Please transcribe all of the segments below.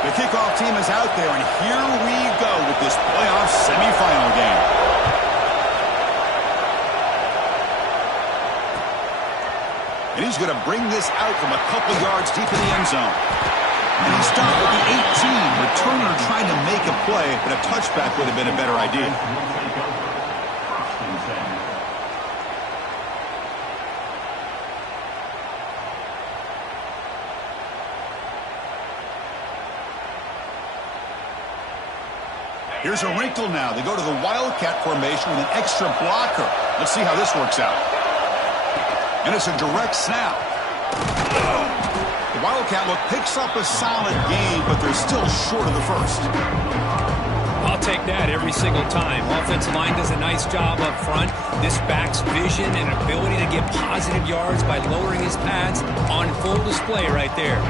The kickoff team is out there, and here we go with this playoff semifinal game. And he's going to bring this out from a couple yards deep in the end zone. And he stopped at the 18. Returner trying to make a play, but a touchback would have been a better idea. Here's a wrinkle now. They go to the Wildcat formation with an extra blocker. Let's see how this works out. And it's a direct snap. The Wildcat look picks up a solid gain, but they're still short of the first. I'll take that every single time. Offensive line does a nice job up front. This back's vision and ability to get positive yards by lowering his pads on full display right there.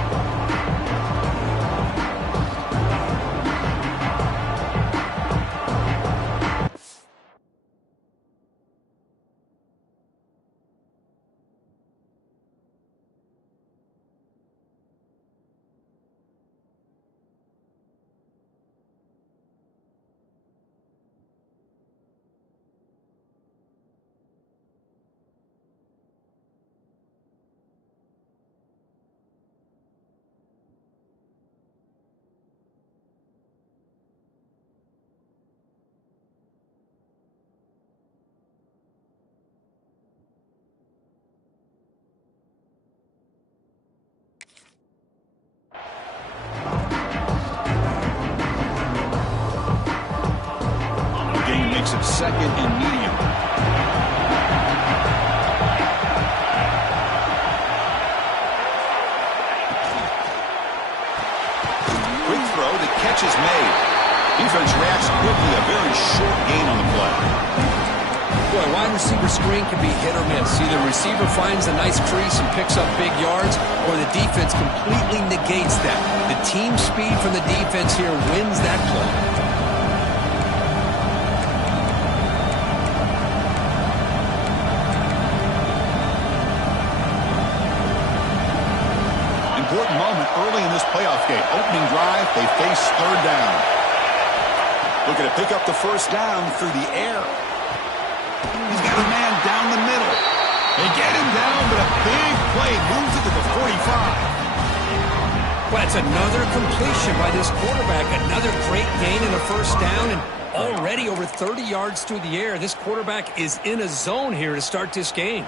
Makes it second and medium. Quick throw, the catch is made. Defense reacts quickly, a very short gain on the play. Boy, wide receiver screen can be hit or miss. Either receiver finds a nice crease and picks up big yards, or the defense completely negates that. The team speed from the defense here wins that play. Important moment early in this playoff game. Opening drive, they face third down. Looking to pick up the first down through the air. He's got a man down the middle. They get him down, but a big play moves it to the 45. Well, it's another completion by this quarterback. Another great gain in a first down, and already over 30 yards through the air. This quarterback is in a zone here to start this game.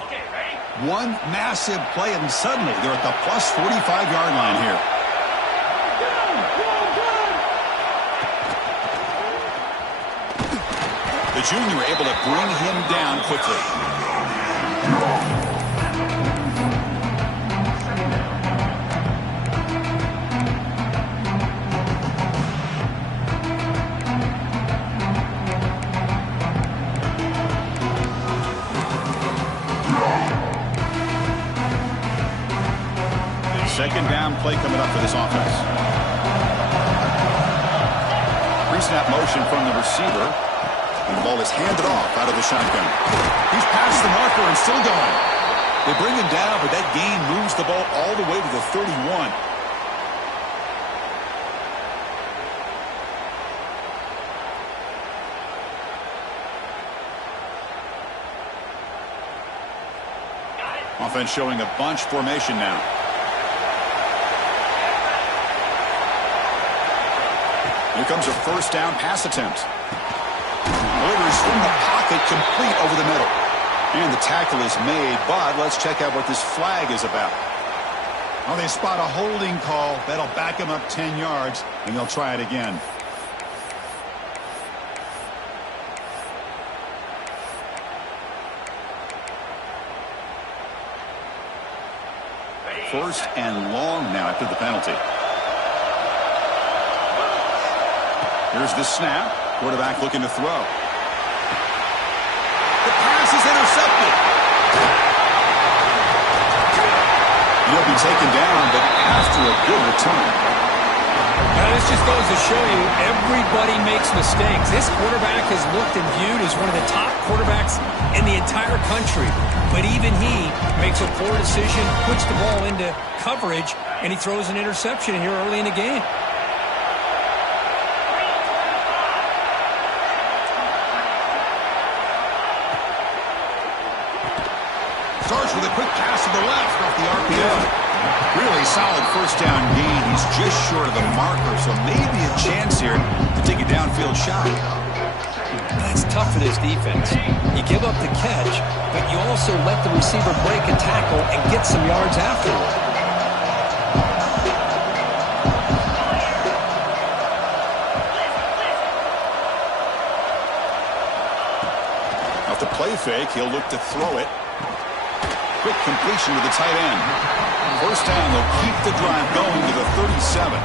One massive play, and suddenly they're at the plus 45-yard line here. The junior able to bring him down quickly. Second down play coming up for this offense. Pre-snap motion from the receiver. And the ball is handed off out of the shotgun. He's past the marker and still going. They bring him down, but that gain moves the ball all the way to the 31. Offense showing a bunch formation now. Here comes a first down pass attempt. Delivers from the pocket, complete over the middle. And the tackle is made, but let's check out what this flag is about. Well, they spot a holding call. That'll back him up 10 yards, and they'll try it again. First and long now after the penalty. Here's the snap. Quarterback looking to throw. The pass is intercepted. He'll be taken down, but after a good return. Now, this just goes to show you everybody makes mistakes. This quarterback is looked and viewed as one of the top quarterbacks in the entire country. But even he makes a poor decision, puts the ball into coverage, and he throws an interception here early in the game. with a quick pass to the left off the RPO. Really solid first down gain. He's just short of the marker, so maybe a chance here to take a downfield shot. That's tough for this defense. You give up the catch, but you also let the receiver break a tackle and get some yards afterward. Off the play fake, he'll look to throw it. Quick completion to the tight end. First down, they'll keep the drive going to the 37.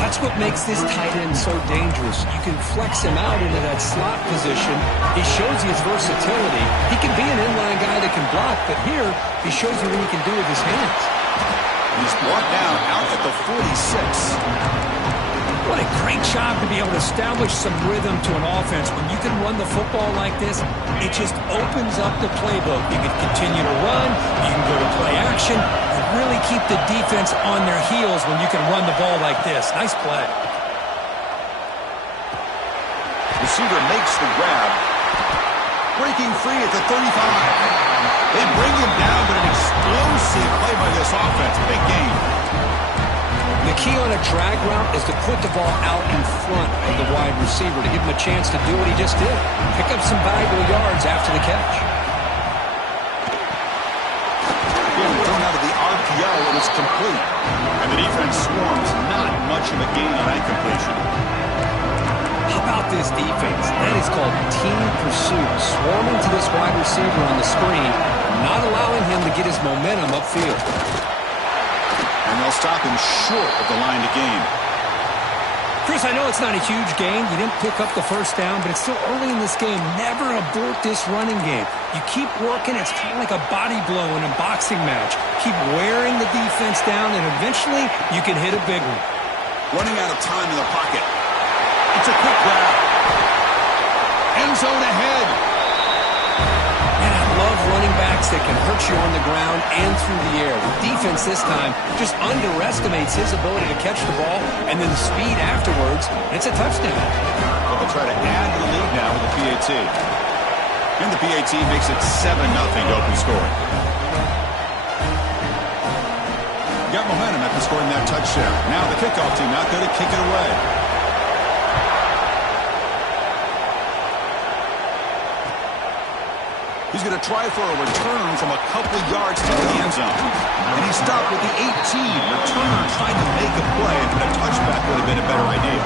That's what makes this tight end so dangerous. You can flex him out into that slot position. He shows you his versatility. He can be an inline guy that can block, but here he shows you what he can do with his hands. He's brought down out at the 46. What a great job to be able to establish some rhythm to an offense. When you can run the football like this, it just opens up the playbook. You can continue to run, you can go to play action, and really keep the defense on their heels when you can run the ball like this. Nice play. Receiver makes the grab. Breaking free at the 35. They bring him down, but an explosive play by this offense. Big game. The key on a drag route is to put the ball out in front of the wide receiver to give him a chance to do what he just did. Pick up some valuable yards after the catch. Again, thrown out of the RPO, and it's complete. And the defense swarms. Not much of a gain on that completion. How about this defense? That is called team pursuit. Swarming to this wide receiver on the screen, not allowing him to get his momentum upfield. And they'll stop him short of the line to gain. Chris, I know it's not a huge gain. You didn't pick up the first down, but it's still early in this game. Never abort this running game. You keep working. It's kind of like a body blow in a boxing match. Keep wearing the defense down, and eventually you can hit a big one. Running out of time in the pocket. It's a quick grab. End zone ahead. And I love running backs that can hurt you on the ground and through the air. The defense this time just underestimates his ability to catch the ball and then the speed afterwards. It's a touchdown. They'll try to add to the lead now with the PAT. And the PAT makes it 7-0 to open scoring. Got momentum after scoring that touchdown. Now the kickoff team out there to kick it away. He's going to try for a return from a couple of yards to the end zone. And he stopped with the 18. Returner trying to make a play, and a touchback would have been a better idea.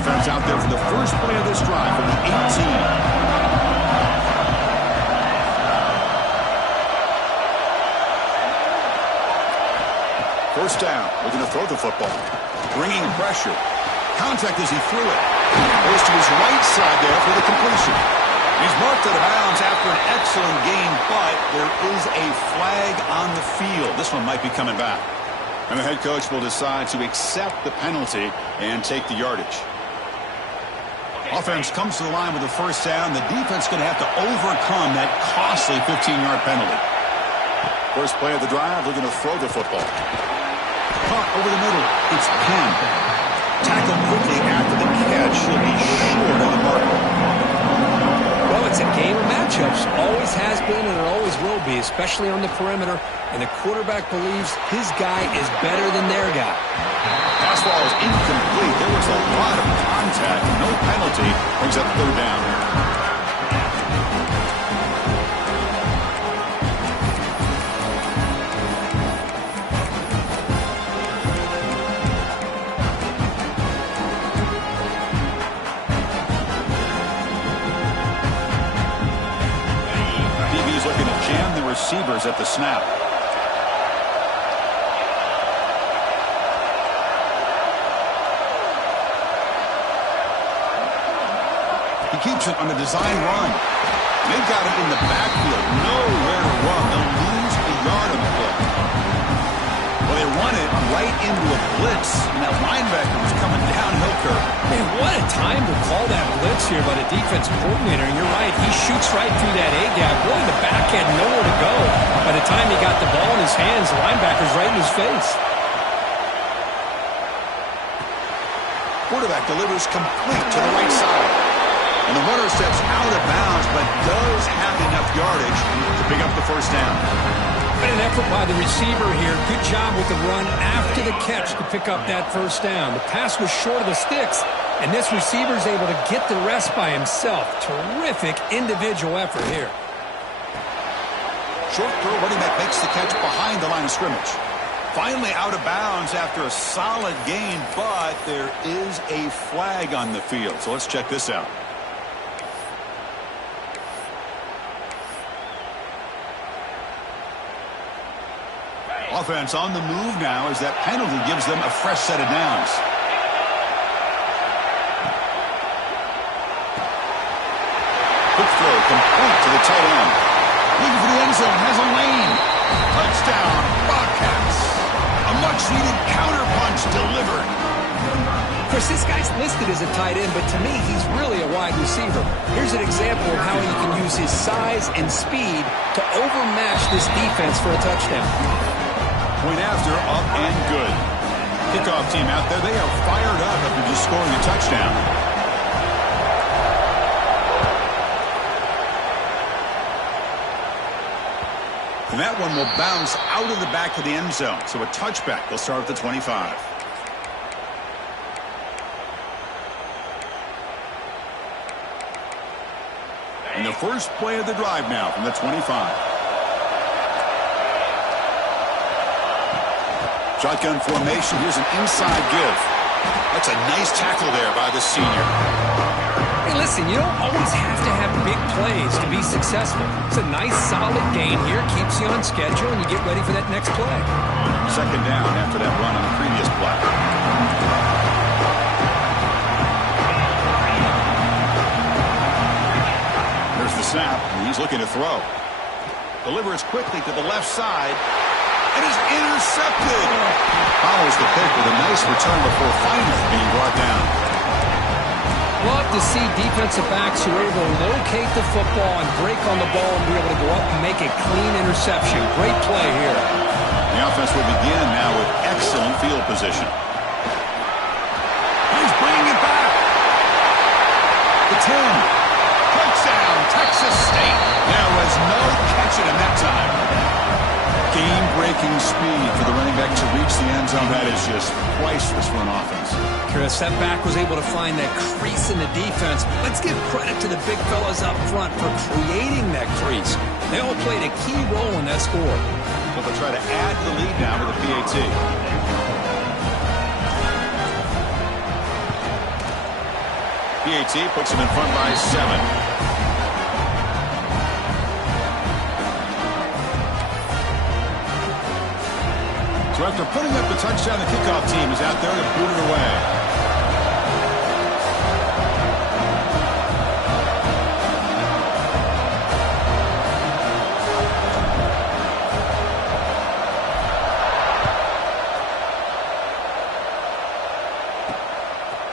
Offense out there for the first play of this drive from the 18. First down, looking to throw the football. Bringing pressure. Contact as he threw it. Goes to his right side there for the completion. He's marked out of bounds after an excellent game, but there is a flag on the field. This one might be coming back. And the head coach will decide to accept the penalty and take the yardage. Offense comes to the line with the first down. The defense is going to have to overcome that costly 15-yard penalty. First play of the drive, they're going to throw the football. Caught over the middle. It's Penn. Tackled quickly after the catch. He'll be short of the mark. Well, it's a game of matchups. Always has been and it always will be, especially on the perimeter. And the quarterback believes his guy is better than their guy. Pass ball is incomplete. There was a lot of contact. No penalty. Brings up third down. Receivers at the snap. He keeps it on a design run. They've got it in the backfield. Nowhere to run. They'll lose a yard on the play. Well, they run it right into a blitz, and that linebacker was coming downhill curve. Man, what a time to call that blitz here by the defensive coordinator. And you're right, he shoots right through that A-gap. Really, the back had nowhere to go. By the time he got the ball in his hands, the linebacker's right in his face. Quarterback delivers complete to the right side. And the runner steps out of bounds, but does have enough yardage to pick up the first down. And an effort by the receiver here. Good job with the run after the catch to pick up that first down. The pass was short of the sticks, and this receiver is able to get the rest by himself. Terrific individual effort here. Short throw, running back makes the catch behind the line of scrimmage. Finally out of bounds after a solid gain, but there is a flag on the field. So let's check this out. Offense on the move now as that penalty gives them a fresh set of downs. Quick throw complete to the tight end. Looking for the end zone, has a lane. Touchdown, Bobcats. A much-needed counterpunch delivered. Of course, this guy's listed as a tight end, but to me, he's really a wide receiver. Here's an example of how he can use his size and speed to overmatch this defense for a touchdown. Point after, up and good. Kickoff team out there, they are fired up after just scoring a touchdown. And that one will bounce out of the back of the end zone. So a touchback. They'll start at the 25. And the first play of the drive now from the 25. Shotgun formation. Here's an inside give. That's a nice tackle there by the senior. Hey, listen, you don't always have to have big plays to be successful. It's a nice, solid gain here. Keeps you on schedule, and you get ready for that next play. Second down after that run on the previous play. There's the snap, and he's looking to throw. Delivers quickly to the left side. It is intercepted. Follows the pick with a nice return before finally being brought down. Love to see defensive backs who are able to locate the football and break on the ball and be able to go up and make a clean interception. Great play here. The offense will begin now with excellent field position. He's bringing it back. The 10. Touchdown, Texas State. There was no catching him that time. Game-breaking speed for the running back to reach the end zone. That is just priceless for an offense. Chris, that back was able to find that crease in the defense. Let's give credit to the big fellas up front for creating that crease. They all played a key role in that score. So they'll try to add to the lead now with a PAT. PAT puts him in front by 7. So after putting up the touchdown, the kickoff team is out there to boot it away.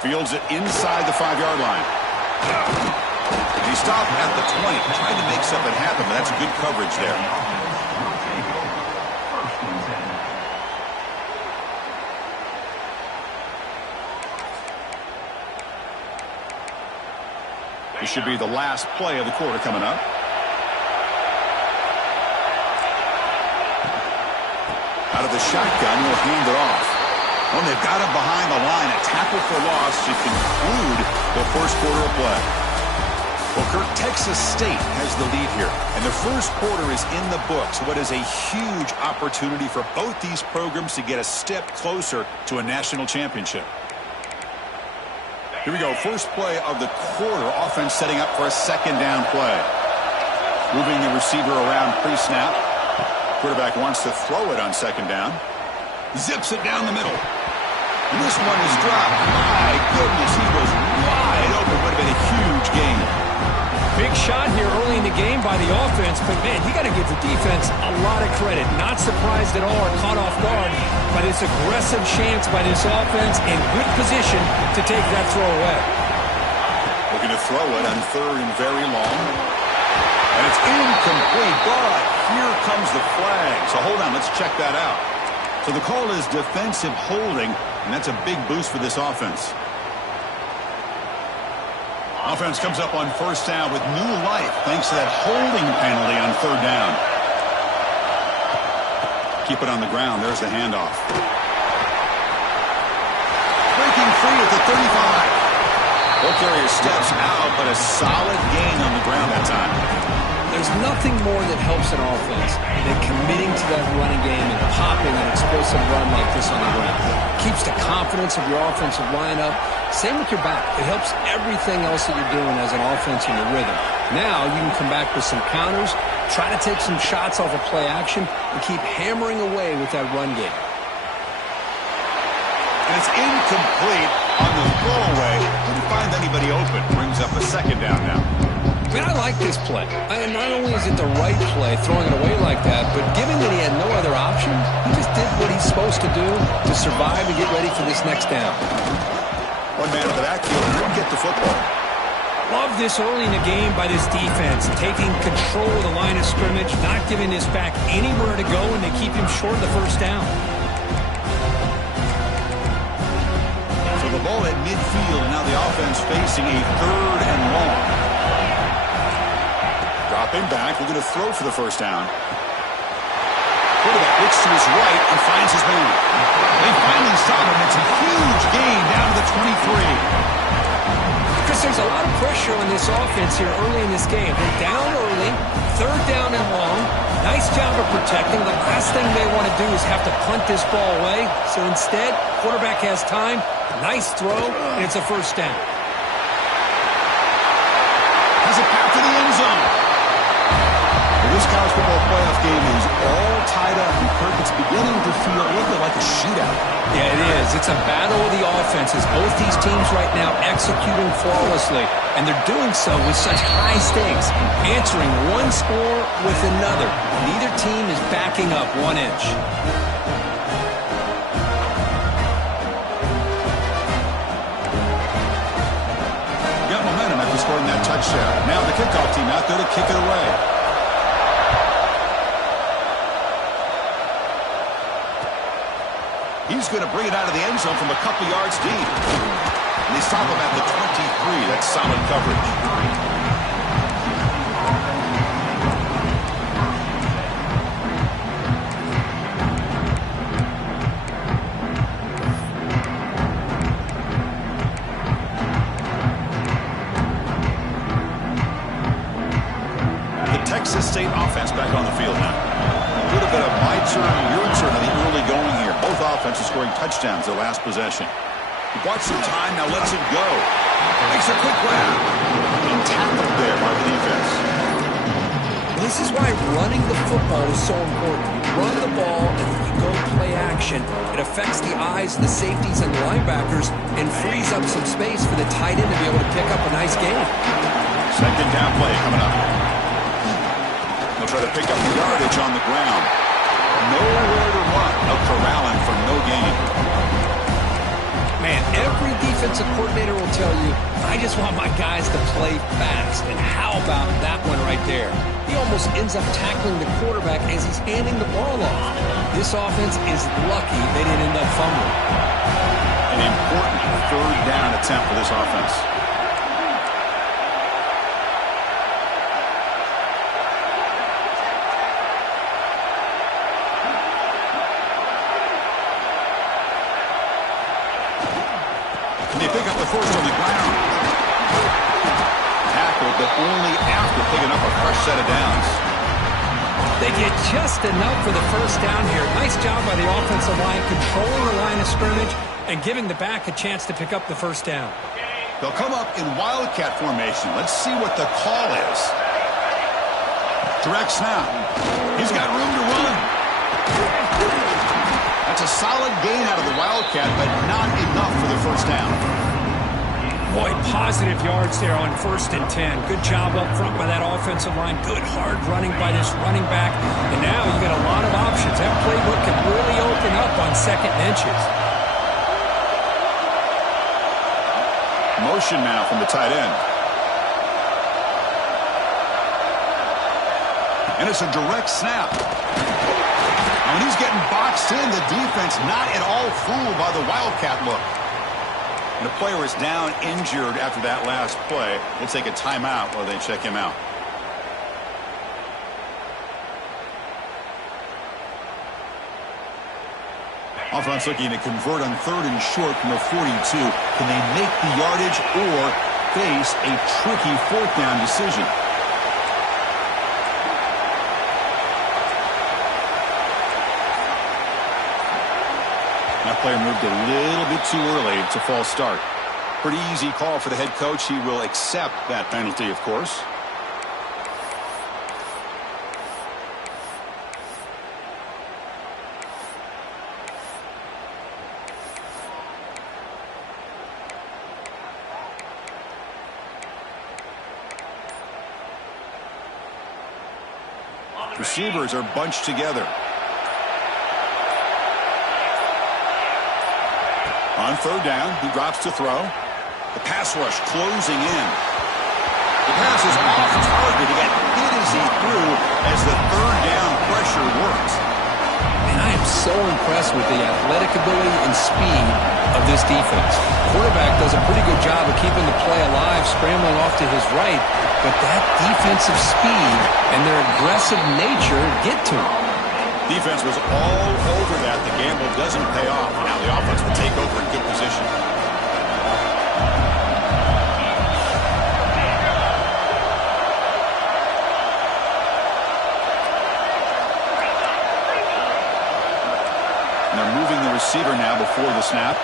Fields it inside the 5-yard line. He stopped at the 20, trying to make something happen, but that's good coverage there. This should be the last play of the quarter coming up. Out of the shotgun, he'll hand it off. When they've got him behind the line, a tackle for loss to conclude the first quarter of play. Well, Kirk, Texas State has the lead here, and the first quarter is in the books. What is a huge opportunity for both these programs to get a step closer to a national championship. Here we go. First play of the quarter. Offense setting up for a second down play. Moving the receiver around pre-snap. Quarterback wants to throw it on second down. Zips it down the middle. And this one is dropped. My goodness, he was wide open. Would have been a huge gain. Big shot here early in the game by the offense, but man, you got to give the defense a lot of credit. Not surprised at all or caught off guard by this aggressive chance by this offense in good position to take that throw away. Looking to throw it on third and very long. And it's incomplete, but here comes the flag. So hold on, let's check that out. So the call is defensive holding, and that's a big boost for this offense. Offense comes up on first down with new life thanks to that holding penalty on third down. Keep it on the ground. There's the handoff. Breaking free at the 35. Ball carrier steps out, but a solid gain on the ground that time. There's nothing more that helps an offense than committing to that running game and popping an explosive run like this on the ground. Keeps the confidence of your offensive lineup. Same with your back. It helps everything else that you're doing as an offense in your rhythm. Now you can come back with some counters, try to take some shots off of play action, and keep hammering away with that run game. And it's incomplete on the throwaway. Couldn't find anybody open. Brings up a second down now. Man, I like this play. And not only is it the right play, throwing it away like that, but given that he had no other option, he just did what he's supposed to do to survive and get ready for this next down. One man in the backfield couldn't get the football. Love this early in the game by this defense, taking control of the line of scrimmage, not giving this back anywhere to go, and they keep him short of the first down. So the ball at midfield, now the offense facing a third and long. Dropping back, we're going to throw for the first down. Quarterback looks to his right and finds his man. They finally stop him. It's a huge gain down to the 23. Chris, there's a lot of pressure on this offense here early in this game. They're down early, third down and long. Nice job of protecting. The last thing they want to do is have to punt this ball away. So instead, quarterback has time. Nice throw, and it's a first down. Has it back to the end zone. This college football playoff game is all tied up, and Kirk, it's beginning to feel a little bit like a shootout. Yeah, it is. It's a battle of the offenses. Both these teams right now executing flawlessly, and they're doing so with such high stakes, answering one score with another. Neither team is backing up 1 inch. Got momentum after scoring that touchdown. Now the kickoff team out there to kick it away. He's going to bring it out of the end zone from a couple yards deep. And they stop him at the 23. That's solid coverage. The Texas State offense back on the field now. A little bit of my turn, your turn in the early going here. Both offenses scoring touchdowns their last possession. He bought some time, now lets it go. Makes a quick grab. And tackled there by the defense. This is why running the football is so important. You run the ball, and if you go play action, it affects the eyes of the safeties and the linebackers and frees up some space for the tight end to be able to pick up a nice gain. Second down play coming up. They'll try to pick up the yardage on the ground. Nowhere to run. No corralling for no gain. Man, every defensive coordinator will tell you, I just want my guys to play fast. And how about that one right there? He almost ends up tackling the quarterback as he's handing the ball off. This offense is lucky they didn't end up fumbling. An important third down attempt for this offense. They pick up the first on the ground. Tackled, but only after picking up a fresh set of downs. They get just enough for the first down here. Nice job by the offensive line, controlling the line of scrimmage and giving the back a chance to pick up the first down. They'll come up in wildcat formation. Let's see what the call is. Direct snap. He's got room to run. That's a solid gain out of the wildcat, but not enough for the first down. Boy, positive yards there on 1st and 10. Good job up front by that offensive line. Good hard running by this running back. And now you got a lot of options. That playbook can really open up on 2nd and inches. Motion now from the tight end. And it's a direct snap. And when he's getting boxed in, the defense not at all fooled by the wildcat look. And the player is down injured after that last play. We'll take a timeout while they check him out. Offense looking to convert on 3rd and short from the 42. Can they make the yardage or face a tricky 4th down decision? That player moved a little bit too early. It's a false start. Pretty easy call for the head coach. He will accept that penalty, of course. Receivers are bunched together. On 3rd down, he drops to throw. The pass rush closing in. The pass is off target. He got hit as he threw as the 3rd down pressure works. And I am so impressed with the athletic ability and speed of this defense. Quarterback does a pretty good job of keeping the play alive, scrambling off to his right, but that defensive speed and their aggressive nature get to him. Defense was all over that. The gamble doesn't pay off. Now the offense will take over in good position. And they're moving the receiver now before the snap.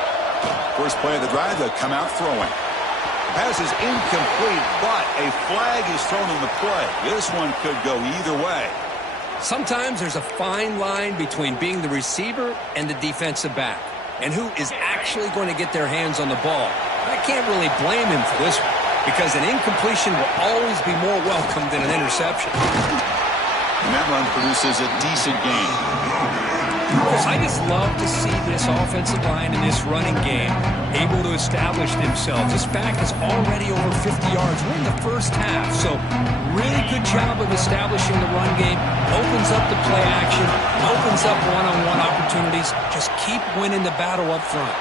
First play of the drive, they'll come out throwing. Pass is incomplete, but a flag is thrown on the play. This one could go either way. Sometimes there's a fine line between being the receiver and the defensive back, and who is actually going to get their hands on the ball. I can't really blame him for this one, because an incompletion will always be more welcome than an interception. And that run produces a decent gain. I just love to see this offensive line in this running game able to establish themselves. This back is already over 50 yards. We're in the first half, so really good job of establishing the run game. Opens up the play action, opens up one-on-one opportunities. Just keep winning the battle up front.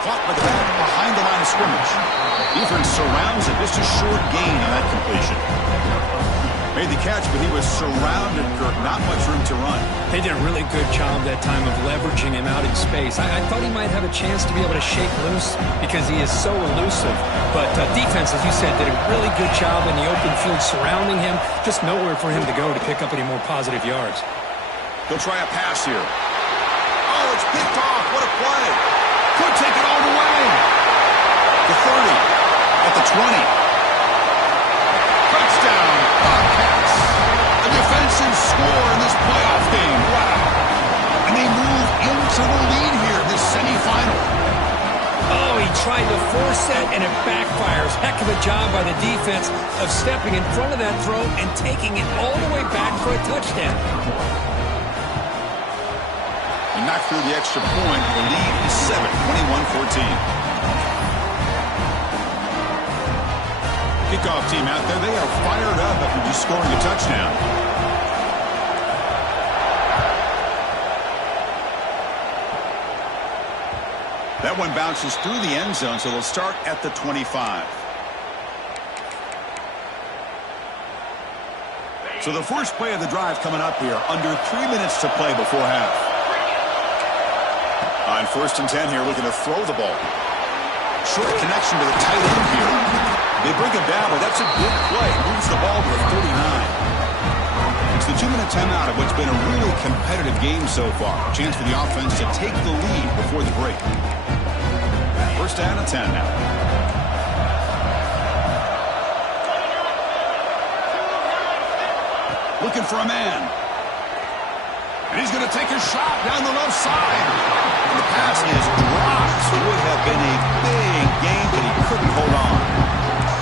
Caught by the back behind the line of scrimmage. Defense surrounds it. Just a short gain on that completion. Made the catch, but he was surrounded, Kirk. Not much room to run. They did a really good job that time of leveraging him out in space. I thought he might have a chance to be able to shake loose because he is so elusive. But defense, as you said, did a really good job in the open field surrounding him. Just nowhere for him to go to pick up any more positive yards. He'll try a pass here. Oh, it's picked off. What a play. Could take it all the way. The 30. At the 20. Touchdown, Bobcats. A defensive score in this playoff game. Wow. And they move into the lead here in this semifinal. Oh, he tried to force it, and it backfires. Heck of a job by the defense of stepping in front of that throw and taking it all the way back for a touchdown. He knocked through the extra point. The lead is 7, 21-14. Kickoff team out there, they are fired up after just scoring a touchdown. That one bounces through the end zone, so they'll start at the 25. So the first play of the drive coming up here, under 3 minutes to play before half. On 1st and 10 here, looking to throw the ball. Short connection to the tight end here. They bring him down, but that's a good play. Moves the ball to the 39. It's the 2-minute timeout of what's been a really competitive game so far. A chance for the offense to take the lead before the break. First down and 10 now. Looking for a man. And he's going to take a shot down the left side. And the pass is dropped. Would have been a big gain, but he couldn't hold on.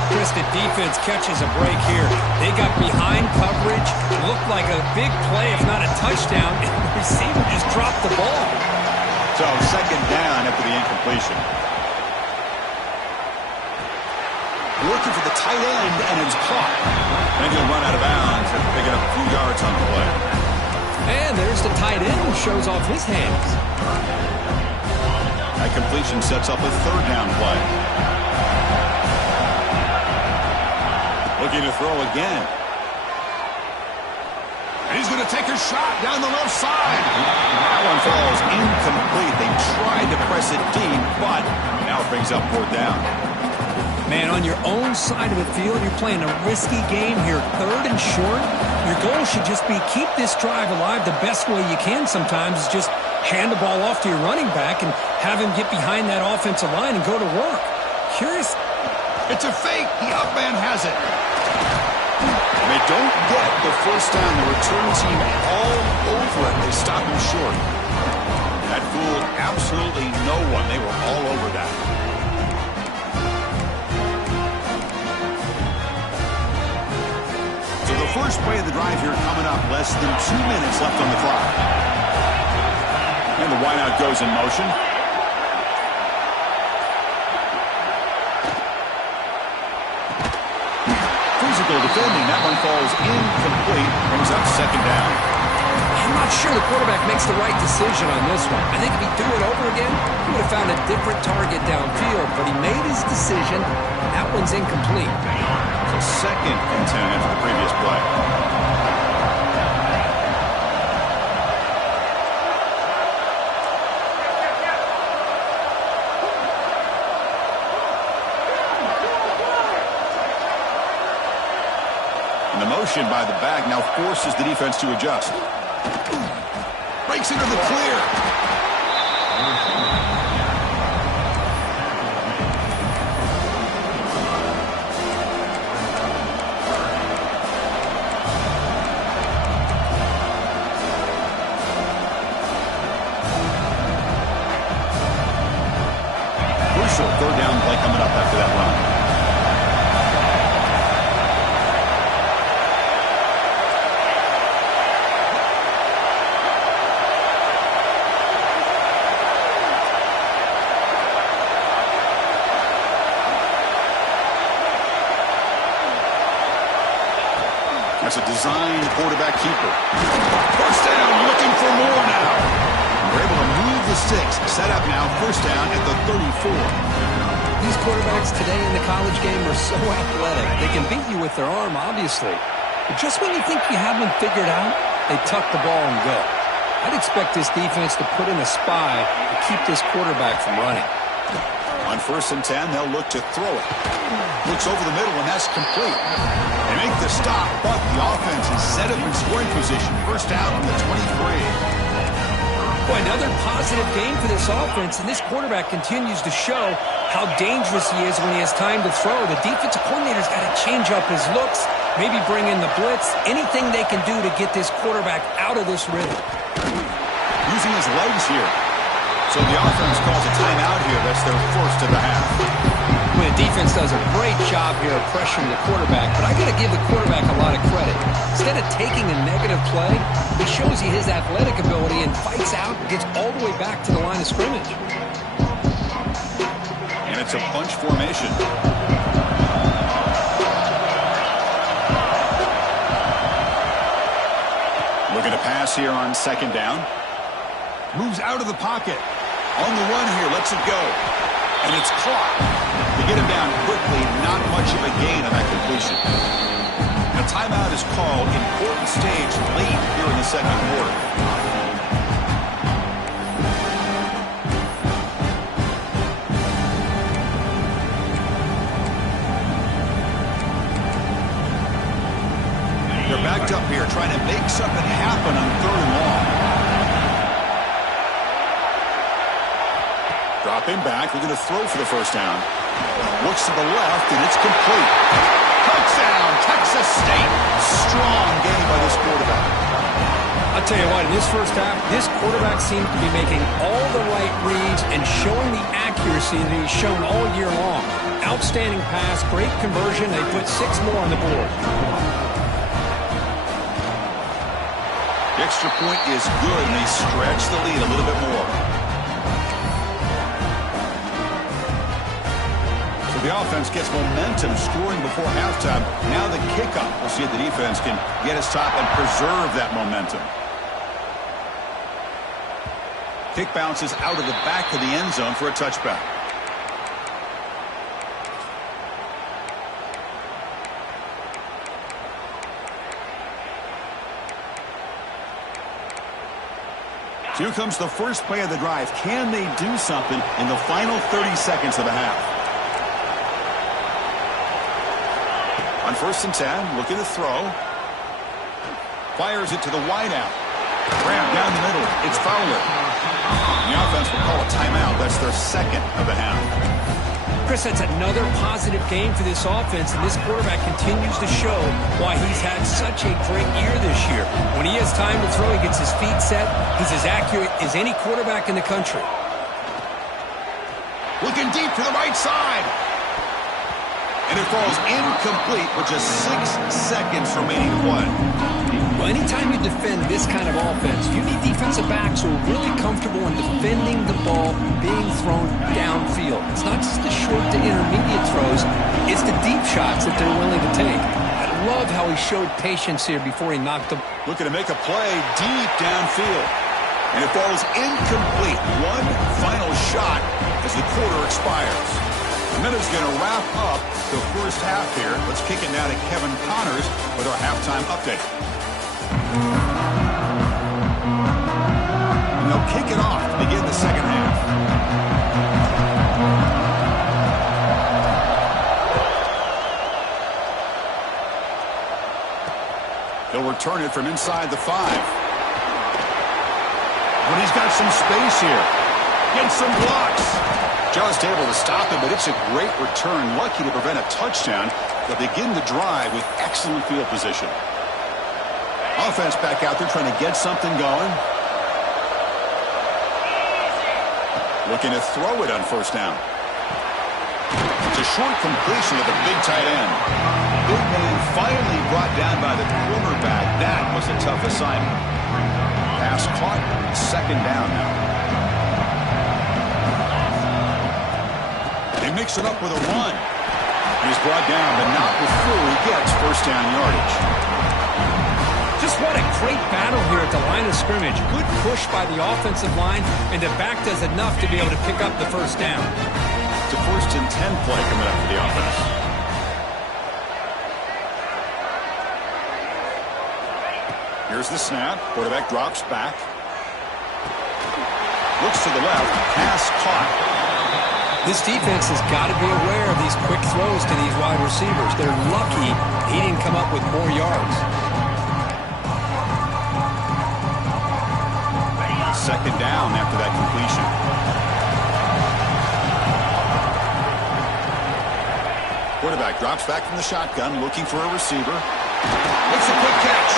Chris, the defense catches a break here. They got behind coverage. Looked like a big play, if not a touchdown. And the receiver just dropped the ball. So second down after the incompletion. Working for the tight end, and it's caught. And he'll run out of bounds after picking up a few yards on the play. And there's the tight end who shows off his hands. That completion sets up a third down play. Looking to throw again. And he's going to take a shot down the left side. That one falls incomplete. They tried to press it deep, but now it brings up fourth down. Man, on your own side of the field, you're playing a risky game here. Third and short. Your goal should just be keep this drive alive the best way you can sometimes is just hand the ball off to your running back and have him get behind that offensive line and go to work. Curious. It's a fake. The up man has it. And they don't get the first down. The return team all over it. They stop him short. That fooled absolutely no one. They were all over that. So the first play of the drive here coming up. Less than 2 minutes left on the clock. And the wideout goes in motion. Physical defending. That one falls incomplete. Brings up second down. I'm not sure the quarterback makes the right decision on this one. I think if he'd do it over again, he would have found a different target downfield. But he made his decision. That one's incomplete. So second and 10 after the previous play. And the motion by the back now forces the defense to adjust. Breaks into the clear. Crucial third down play coming up after that run. That's a designed quarterback keeper. First down, looking for more now. They're able to move the sticks. Set up now, first down at the 34. These quarterbacks today in the college game are so athletic. They can beat you with their arm, obviously. But just when you think you have them figured out, they tuck the ball and go. I'd expect this defense to put in a spy to keep this quarterback from running. On first and 10, they'll look to throw it. Looks over the middle, and that's complete. They make the stop, but the offense is set up in scoring position. First down on the 23. Boy, another positive game for this offense, and this quarterback continues to show how dangerous he is when he has time to throw. The defensive coordinator's got to change up his looks, maybe bring in the blitz, anything they can do to get this quarterback out of this rhythm. Using his legs here. So the offense calls a timeout here. That's their first of the half. Well, the defense does a great job here of pressuring the quarterback, but I got to give the quarterback a lot of credit. Instead of taking a negative play, he shows you his athletic ability and fights out and gets all the way back to the line of scrimmage. And it's a bunch formation. Looking to pass here on second down. Moves out of the pocket. On the run here, lets it go. And it's caught. They get him down quickly, not much of a gain on that completion. A timeout is called. Important stage late here in the second quarter. They're backed up here, trying to make something happen on third and long. Dropping back, looking to throw for the first down. Looks to the left, and it's complete. Touchdown, Texas State. Strong game by this quarterback. I'll tell you what, in this first half, this quarterback seems to be making all the right reads and showing the accuracy that he's shown all year long. Outstanding pass, great conversion. They put 6 more on the board. The extra point is good, and they stretch the lead a little bit more. The offense gets momentum scoring before halftime. Now the kickoff. We'll see if the defense can get his top and preserve that momentum. Kick bounces out of the back of the end zone for a touchback. Here comes the first play of the drive. Can they do something in the final 30 seconds of the half? On 1st and 10, looking to throw. Fires it to the wideout. Grab down the middle. It's Fowler. The offense will call a timeout. That's their second of the half. Chris, that's another positive game for this offense, and this quarterback continues to show why he's had such a great year this year. When he has time to throw, he gets his feet set. He's as accurate as any quarterback in the country. Looking deep to the right side. And it falls incomplete with just 6 seconds remaining to play. Well, anytime you defend this kind of offense, you need defensive backs who are really comfortable in defending the ball being thrown downfield. It's not just the short to intermediate throws, it's the deep shots that they're willing to take. I love how he showed patience here before he knocked them. Looking to make a play deep downfield. And it falls incomplete. One final shot as the quarter expires. The minute's going to wrap up the first half here. Let's kick it now to Kevin Connors with our halftime update. And they'll kick it off to begin the second half. He'll return it from inside the 5. But he's got some space here. Gets some blocks. Just able to stop him, but it's a great return. Lucky to prevent a touchdown. They'll begin the drive with excellent field position. Offense back out there trying to get something going. Looking to throw it on 1st down. It's a short completion of the big tight end. Big man finally brought down by the quarterback. That was a tough assignment. Pass caught. 2nd down now. They mix it up with a run. He's brought down, but not before he gets 1st down yardage. Just what a great battle here at the line of scrimmage. Good push by the offensive line, and the back does enough to be able to pick up the 1st down. It's a 1st and 10 play coming up for the offense. Here's the snap. Quarterback drops back. Looks to the left. Pass caught. This defense has got to be aware of these quick throws to these wide receivers. They're lucky he didn't come up with more yards. 2nd down after that completion. Quarterback drops back from the shotgun, looking for a receiver. It's a quick catch.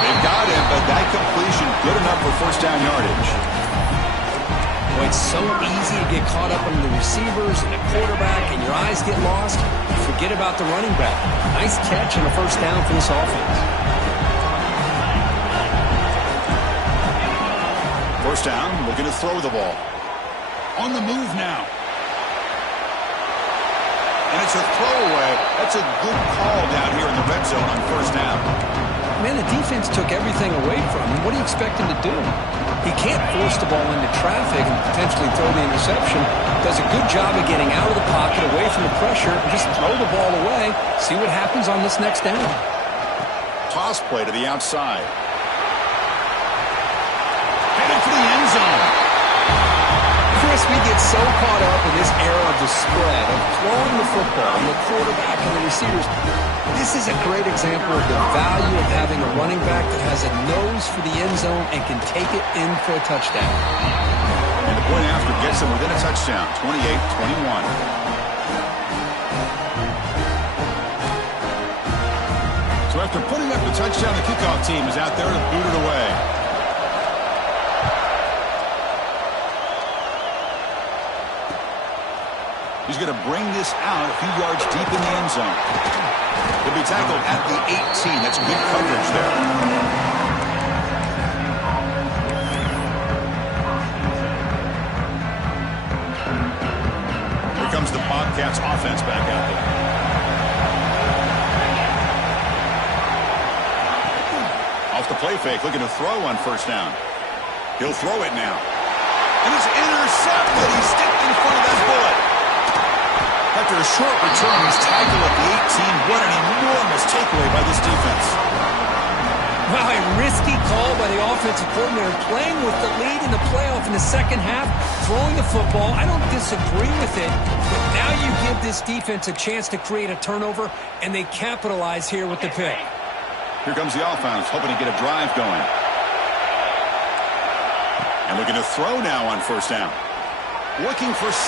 They got him, but that completion good enough for 1st down yardage. Boy, it's so easy to get caught up on the receivers and the quarterback, and your eyes get lost. You forget about the running back. Nice catch and a 1st down for this offense. 1st down, looking to throw the ball. On the move now. And it's a throwaway. That's a good call down here in the red zone on 1st down. Man, the defense took everything away from him. What do you expect him to do? He can't force the ball into traffic and potentially throw the interception. Does a good job of getting out of the pocket, away from the pressure, and just throw the ball away. See what happens on this next down. Toss play to the outside. Headed for the end zone. Chris, we get so caught up in this era of the spread, of throwing the football, and the quarterback and the receivers. This is a great example of the value of having a running back that has a nose for the end zone and can take it in for a touchdown. And the point after gets them within a touchdown, 28-21. So after putting up the touchdown, the kickoff team is out there to boot it away. He's going to bring this out a few yards deep in the end zone. He'll be tackled at the 18. That's good coverage there. Here comes the Bobcats offense back out there. Off the play fake, looking to throw on 1st down. He'll throw it now. And he's intercepted. He's stepped in front of that bullet. After a short return, he's tackled at the 18. What an enormous takeaway by this defense. Wow, a risky call by the offensive coordinator, playing with the lead in the playoff in the second half, throwing the football. I don't disagree with it, but now you give this defense a chance to create a turnover, and they capitalize here with the pick. Here comes the offense, hoping to get a drive going. And looking to throw now on first down. Looking for 6.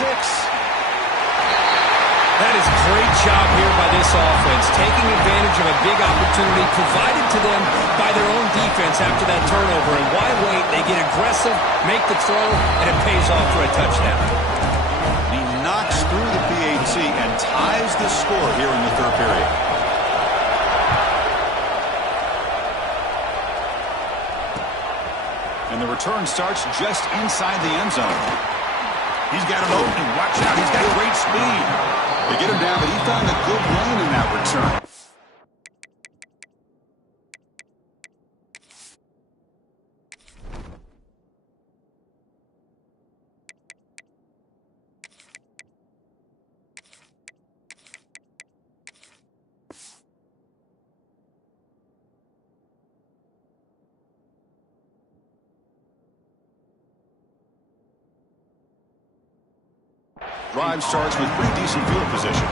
That is a great job here by this offense, taking advantage of a big opportunity provided to them by their own defense after that turnover. And why wait? They get aggressive, make the throw, and it pays off for a touchdown. He knocks through the PAT and ties the score here in the third period. And the return starts just inside the end zone. He's got an opening. Watch out. He's got great speed. They get him down, but he found a good lane in that return. Drive starts with pretty decent field position.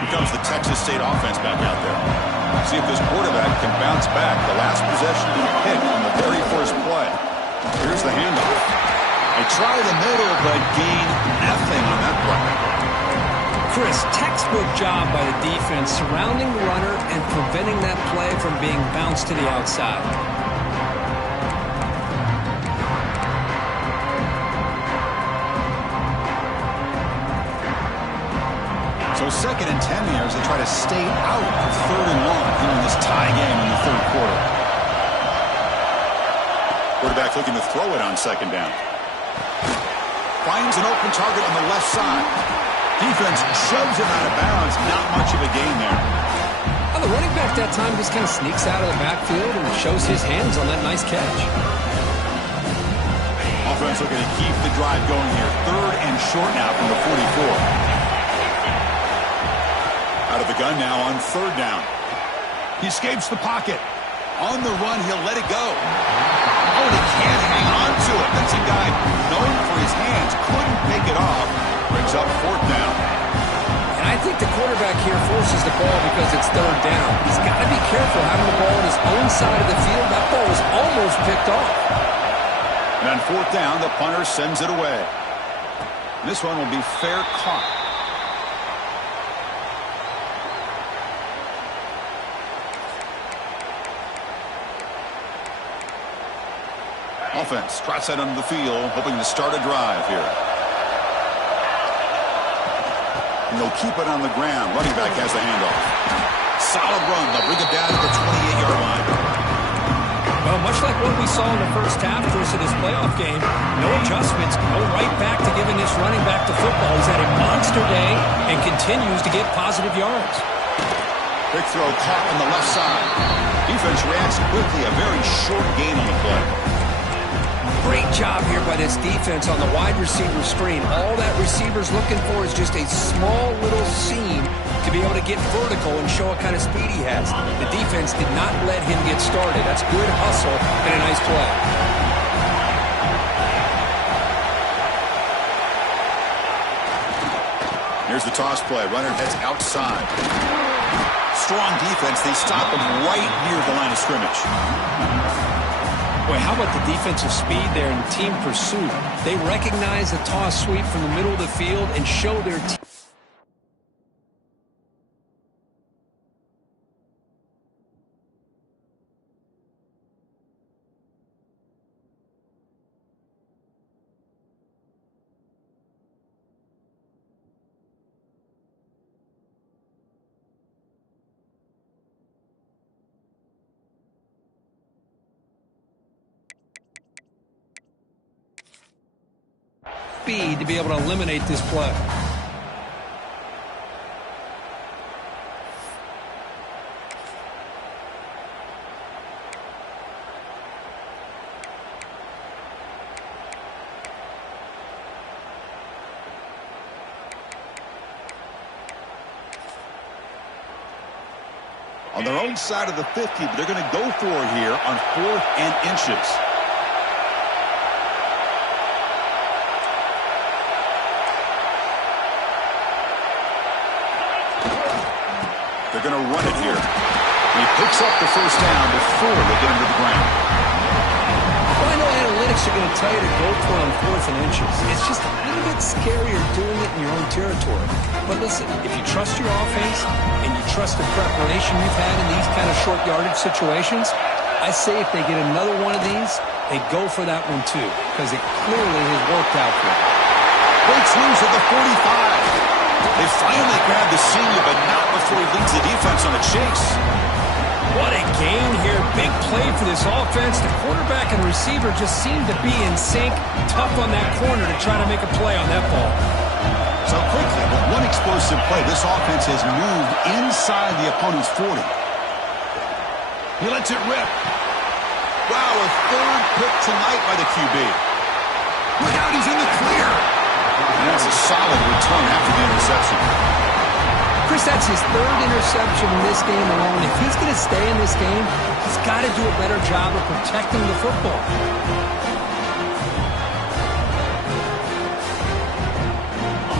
Here comes the Texas State offense back out there. See if this quarterback can bounce back. The last possession of the pick on the very first play. Here's the handoff. They try the middle, but gain nothing on that play. Chris, textbook job by the defense surrounding the runner and preventing that play from being bounced to the outside. So 2nd and 10 here as they try to stay out of 3rd and long here in this tie game in the third quarter. Quarterback looking to throw it on 2nd down. Finds an open target on the left side. Defense shoves him out of bounds. Not much of a gain there. Well, the running back that time just kind of sneaks out of the backfield and shows his hands on that nice catch. Offense looking to keep the drive going here. 3rd and short now from the 44. Out of the gun now on 3rd down. He escapes the pocket. On the run, he'll let it go. Oh, and he can't hang on to it. That's a guy known for his hands. Couldn't pick it off. Brings up 4th down. And I think the quarterback here forces the ball because it's 3rd down. He's got to be careful having the ball on his own side of the field. That ball was almost picked off. And on 4th down, the punter sends it away. This one will be fair caught. Offense trots that under the field, hoping to start a drive here. And they'll keep it on the ground. Running back has the handoff. Solid run. They'll bring it down to the 28-yard line. Well, much like what we saw in the first half, Chris, of this playoff game, no adjustments, go right back to giving this running back the football. He's had a monster day and continues to get positive yards. Quick throw caught on the left side. Defense reacts quickly. A very short gain on the play. Great job here by this defense on the wide receiver screen. All that receiver's looking for is just a small little seam to be able to get vertical and show what kind of speed he has. The defense did not let him get started. That's good hustle and a nice play. Here's the toss play. Runner heads outside. Strong defense. They stop him right near the line of scrimmage. Boy, how about the defensive speed there and team pursuit? They recognize the toss sweep from the middle of the field and show their team. Speed to be able to eliminate this play. On their own side of the 50, but they're going to go for it here on 4th and inches. They're going to run it here. He picks up the first down before they get him to the ground. Well, I know analytics are going to tell you to go for it on 4th and inches. It's just a little bit scarier doing it in your own territory. But listen, if you trust your offense and you trust the preparation you've had in these kind of short yardage situations, I say if they get another one of these, they go for that one too, because it clearly has worked out for them. Breaks loose at the 45. They finally grab the senior, but not before he leads the defense on a chase. What a gain here. Big play for this offense. The quarterback and receiver just seem to be in sync. Tough on that corner to try to make a play on that ball. So quickly, with one explosive play, this offense has moved inside the opponent's 40. He lets it rip. Wow, a 3rd pick tonight by the QB. Look out, he's in the clear. And that's a solid return after the interception. Chris, that's his 3rd interception in this game alone. If he's going to stay in this game, he's got to do a better job of protecting the football.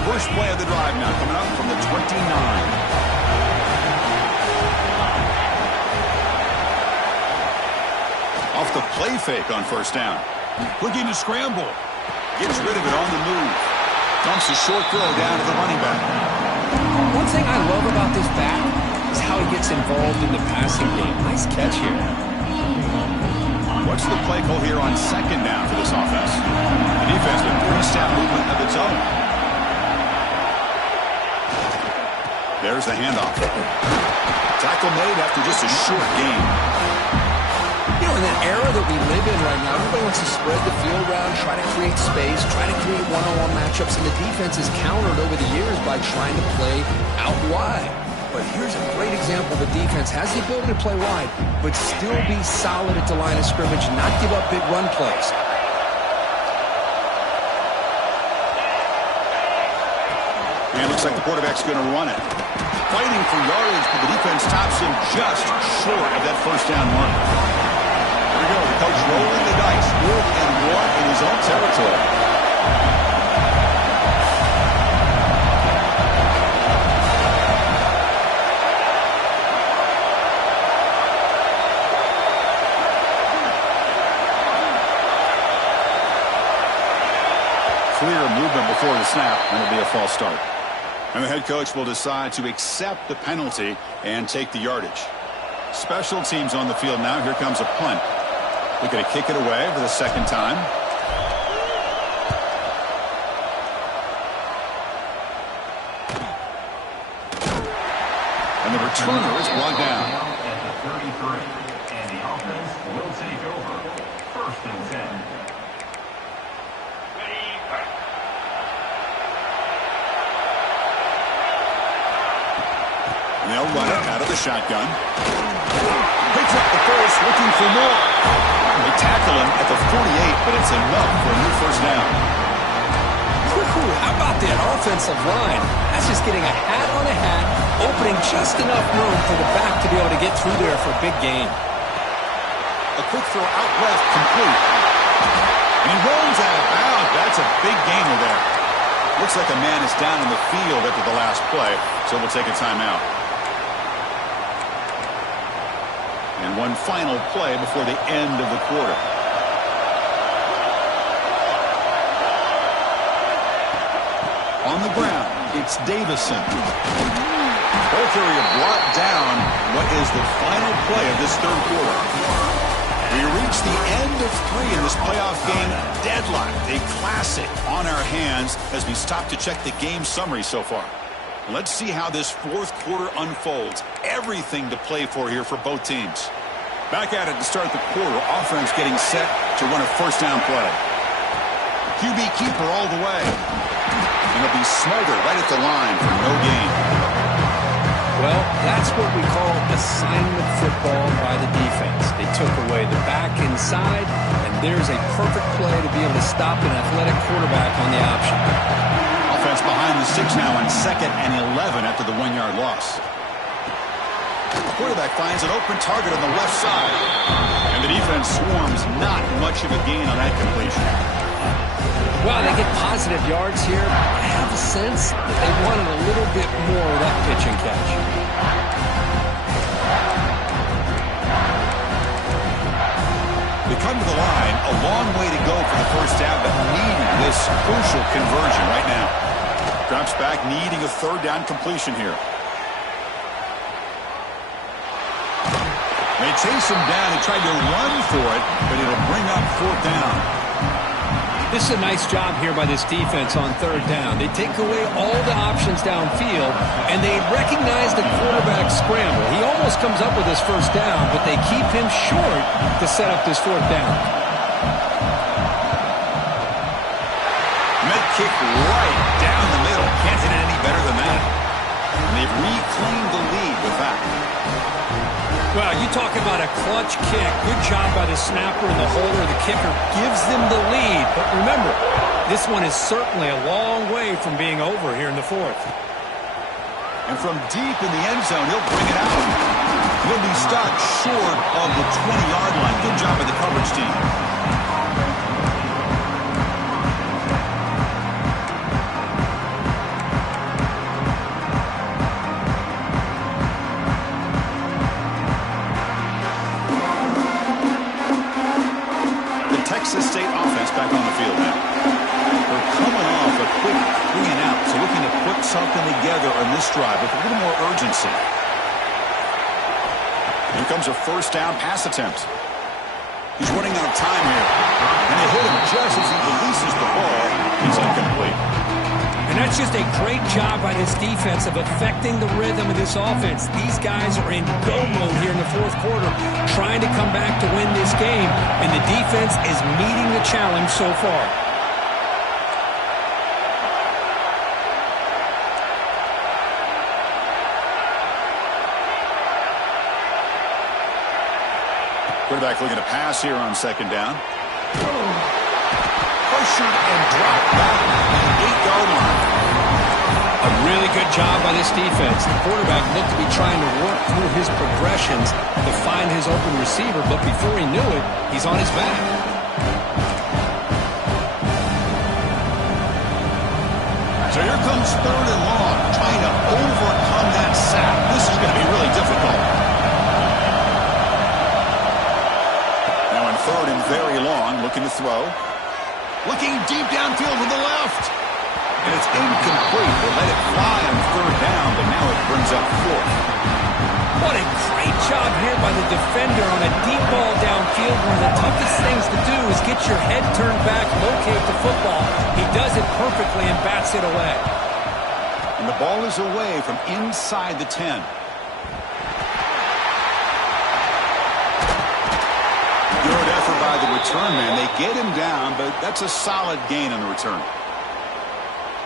First play of the drive now coming up from the 29. Off the play fake on first down. Looking to scramble. Gets rid of it on the move. Dumps a short throw down to the running back. One thing I love about this back is how he gets involved in the passing game. Nice catch here. What's the play call here on 2nd down for this offense? The defense with 3-step movement of its own. There's the handoff. Tackle made after just a short gain. You know, in that era that we live in right now, everybody wants to spread the field around, try to create space, try to create one-on-one matchups, and the defense is countered over the years by trying to play out wide. But here's a great example. The defense has the ability to play wide, but still be solid at the line of scrimmage, not give up big run plays. And it looks like the quarterback's going to run it. Fighting for yardage, but the defense stops him just short of that first down run. Here we go. The coach rolling the dice. 4th and 1 in his own territory. Clear movement before the snap, and it'll be a false start. And the head coach will decide to accept the penalty and take the yardage. Special teams on the field now. Here comes a punt. Looking to kick it away for the 2nd time. And the returner is brought down. At the 33, and the offense will take over. 1st and 10. And they'll run it out of the shotgun. Picks up the first, looking for more. They tackle him at the 48, but it's enough for a new first down. How about that offensive line? That's just getting a hat on a hat, opening just enough room for the back to be able to get through there for a big gain. A quick throw out left, complete. And he rolls out of bounds. That's a big gainer there. Looks like a man is down in the field after the last play, so we'll take a timeout. And one final play before the end of the quarter. On the ground, it's Davison. Both area brought down what is the final play of this 3rd quarter. We reach the end of 3 in this playoff game. Deadlocked, a classic on our hands as we stop to check the game summary so far. Let's see how this 4th quarter unfolds. Everything to play for here for both teams. Back at it to start the quarter. Offense getting set to run a first down play. QB keeper all the way. And it'll be smothered right at the line for no gain. Well, that's what we call assignment football by the defense. They took away the back inside, and there's a perfect play to be able to stop an athletic quarterback on the option. Offense behind the 6 now on 2nd and 11 after the 1-yard loss. quarterback finds an open target on the left side. And the defense swarms not much of a gain on that completion. Well, they get positive yards here. I have a sense that they wanted a little bit more of that pitch and catch. They come to the line, a long way to go for the first down, but needing this crucial conversion right now. Drops back, needing a third down completion here. They chase him down and tried to run for it, but it'll bring up fourth down. This is a nice job here by this defense on third down. They take away all the options downfield, and they recognize the quarterback scramble. He almost comes up with his first down, but they keep him short to set up this fourth down. Med kick right down the middle. Can't hit it any better than that. And they've reclaimed the lead with that. Well, you talk about a clutch kick. Good job by the snapper and the holder. The kicker gives them the lead. But remember, this one is certainly a long way from being over here in the fourth. And from deep in the end zone, he'll bring it out. He'll be stopped short of the 20-yard line. Good job by the coverage team. Texas State offense back on the field now. They're coming off a quick 3-and-out, so looking to put something together on this drive with a little more urgency. Here comes a first down pass attempt. He's running out of time here. And they hit him just as he releases the ball. He's incomplete. And that's just a great job by this defense of affecting the rhythm of this offense. These guys are in go mode here in the fourth quarter, trying to come back to win this game, and the defense is meeting the challenge so far. Quarterback looking to pass here on second down. Pressured and dropped back at the 8-yard line. A really good job by this defense. The quarterback looked to be trying to work through his progressions to find his open receiver, but before he knew it, he's on his back. So here comes third and long, trying to overcome that sack. This is going to be really difficult. Now in third and very long, looking to throw. Looking deep downfield to the left. And it's incomplete. They let it fly on third down, but now it brings up fourth. What a great job here by the defender on a deep ball downfield. One of the toughest things to do is get your head turned back, locate the football. He does it perfectly and bats it away. And the ball is away from inside the 10. Good effort by the return man. They get him down, but that's a solid gain on the return.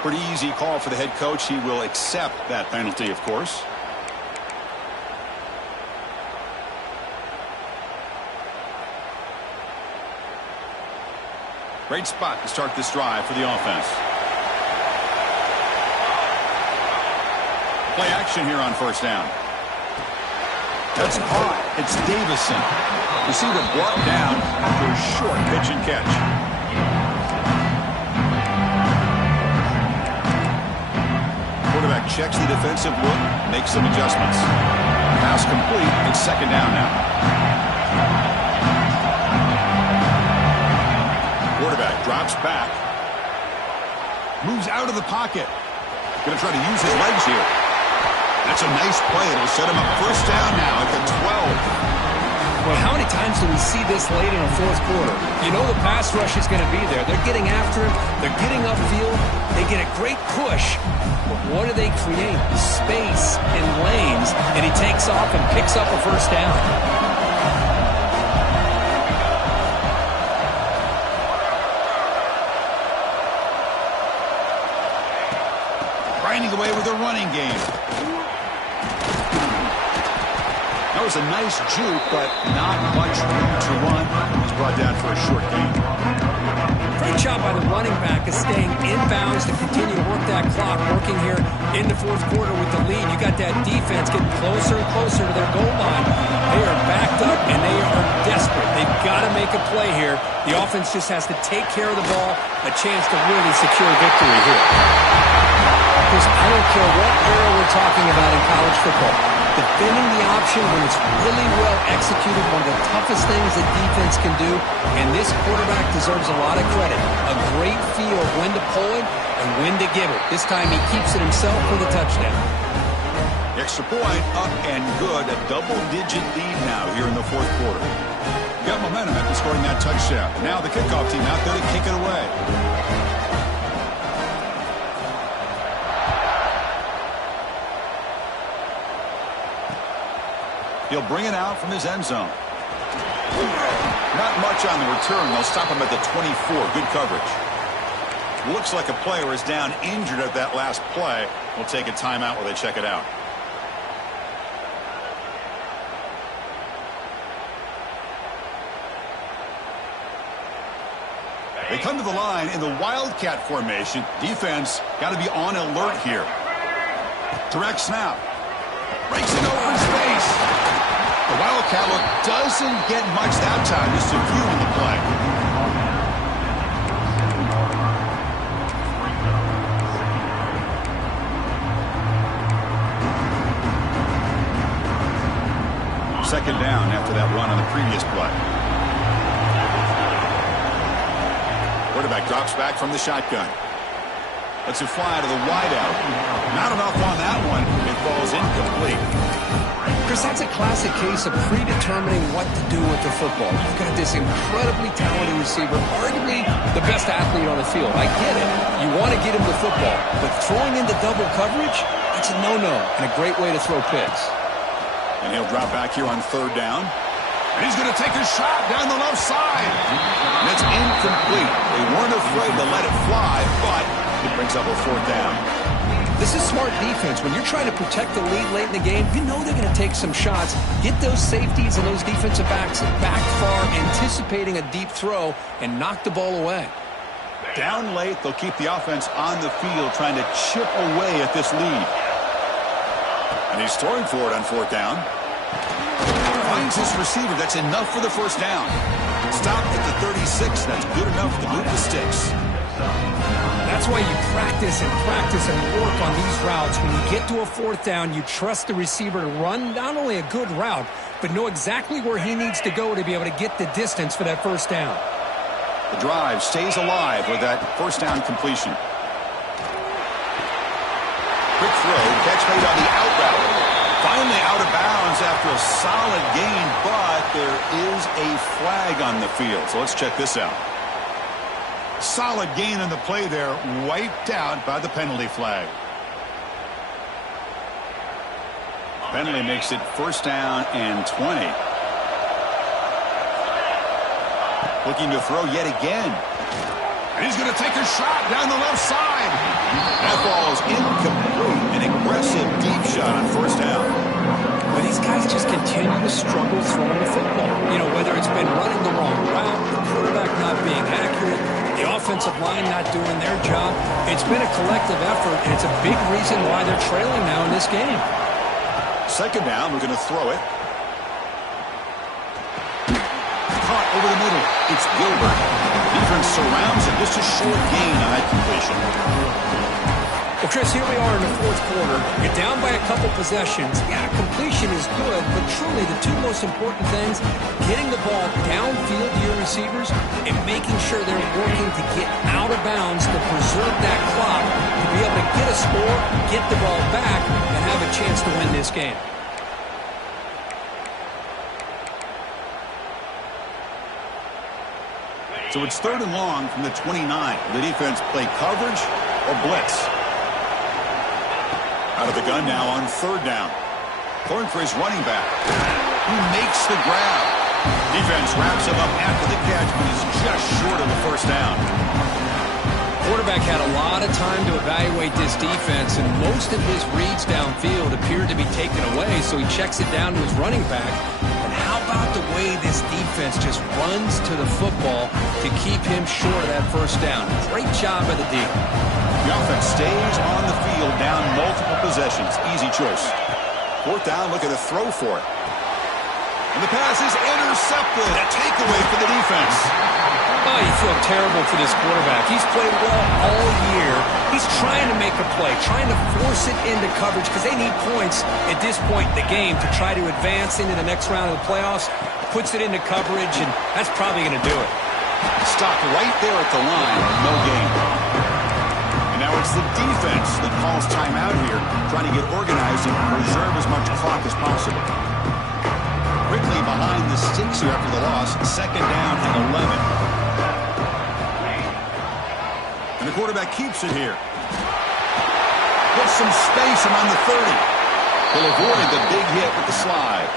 Pretty easy call for the head coach. He will accept that penalty, of course. Great spot to start this drive for the offense. Play action here on first down. That's caught. It's Davison. Receiver brought down after a short pitch and catch. Quarterback checks the defensive look, makes some adjustments. Pass complete. It's second down now. Quarterback drops back. Moves out of the pocket. Going to try to use his legs here. That's a nice play. It'll set him up first down now at the 12. Well, how many times do we see this late in a fourth quarter? You know the pass rush is going to be there. They're getting after him. They're getting upfield. They get a great push. But what do they create? Space and lanes. And he takes off and picks up a first down. Grinding away with a running game. That was a nice juke, but not much room to run. He's brought down for a short gain. Good job by the running back of staying in bounds to continue to work that clock, working here in the fourth quarter with the lead. You got that defense getting closer and closer to their goal line. They are backed up, and they are desperate. They've got to make a play here. The offense just has to take care of the ball, a chance to really secure victory here. Chris, I don't care what era we're talking about in college football. Defending the option when it's really well executed, one of the toughest things that defense can do, and this quarterback deserves a lot of credit. A great feel of when to pull it and when to give it. This time he keeps it himself for the touchdown. Extra point, up and good. A double-digit lead now here in the fourth quarter. Got momentum after scoring that touchdown. Now the kickoff team out there to kick it away. He'll bring it out from his end zone. Not much on the return. They'll stop him at the 24. Good coverage. Looks like a player is down injured at that last play. We'll take a timeout while they check it out. They come to the line in the Wildcat formation. Defense got to be on alert here. Direct snap. Breaks it over in space. The Wildcat look doesn't get much that time. Just a few on the play. Second down after that run on the previous play. Quarterback drops back from the shotgun. Lets it fly to the wideout. Not enough on that one. It falls incomplete. Chris, that's a classic case of predetermining what to do with the football. You've got this incredibly talented receiver, arguably the best athlete on the field. I get it. You want to get him the football, but throwing into double coverage, that's a no-no and a great way to throw picks. And he'll drop back here on third down. And he's going to take a shot down the left side. And it's incomplete. They weren't afraid to let it fly, but it brings up a fourth down. This is smart defense. When you're trying to protect the lead late in the game, you know they're going to take some shots. Get those safeties and those defensive backs back far, anticipating a deep throw, and knock the ball away. Down late, they'll keep the offense on the field, trying to chip away at this lead. And he's throwing for it on fourth down. Finds his receiver. That's enough for the first down. Stopped at the 36. That's good enough to move the sticks. That's why you practice and work on these routes. When you get to a fourth down, you trust the receiver to run not only a good route, but know exactly where he needs to go to be able to get the distance for that first down. The drive stays alive with that first down completion. Quick throw, catch made on the out route. Finally out of bounds after a solid gain, but there is a flag on the field. So let's check this out. Solid gain in the play there, wiped out by the penalty flag. Penalty makes it first down and 20. Looking to throw yet again. And he's going to take a shot down the left side. That ball is incomplete. An aggressive deep shot on first down. But these guys just continue to struggle throwing the football. You know, whether it's been running the wrong route, the quarterback not being accurate, the offensive line not doing their job. It's been a collective effort, and it's a big reason why they're trailing now in this game. Second down, we're going to throw it. Caught over the middle. It's Gilbert. Defense surrounds it. Just a short gain on that completion. Well, Chris, here we are in the fourth quarter. You're down by a couple possessions. Yeah, completion is good, but truly the two most important things, getting the ball downfield to your receivers and making sure they're working to get out of bounds to preserve that clock, to be able to get a score, get the ball back, and have a chance to win this game. So it's third and long from the 29. The defense play coverage or blitz. Out of the gun now on third down. Throwing for his running back. He makes the grab. Defense wraps him up after the catch, but he's just short of the first down. Quarterback had a lot of time to evaluate this defense, and most of his reads downfield appeared to be taken away, so he checks it down to his running back. But how about the way way this defense just runs to the football to keep him short of that first down. Great job by the D. The offense stays on the field down multiple possessions. Easy choice. Fourth down, looking to throw for it. And the pass is intercepted. A takeaway for the defense. Oh, you feel terrible for this quarterback. He's played well all year. He's trying to make a play, trying to force it into coverage because they need points at this point in the game to try to advance into the next round of the playoffs. Puts it into coverage, and that's probably going to do it. Stopped right there at the line. No gain. And now it's the defense that calls timeout here, trying to get organized and preserve as much clock as possible. Quickly behind the sticks here after the loss. Second down and 11. And the quarterback keeps it here. Puts some space around the 30. He'll avoid the big hit with the slide.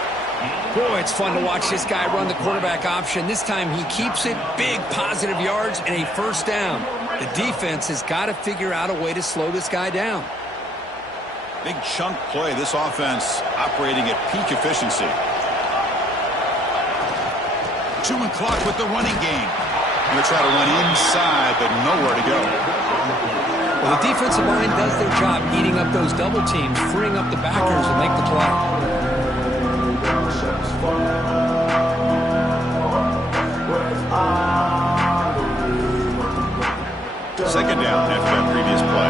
Boy, it's fun to watch this guy run the quarterback option. This time he keeps it, big positive yards, and a first down. The defense has got to figure out a way to slow this guy down. Big chunk play. This offense operating at peak efficiency. Chewing clock with the running game. Going to try to run inside, but nowhere to go. Well, the defensive line does their job eating up those double teams, freeing up the backers and make the play. Second down after that previous play.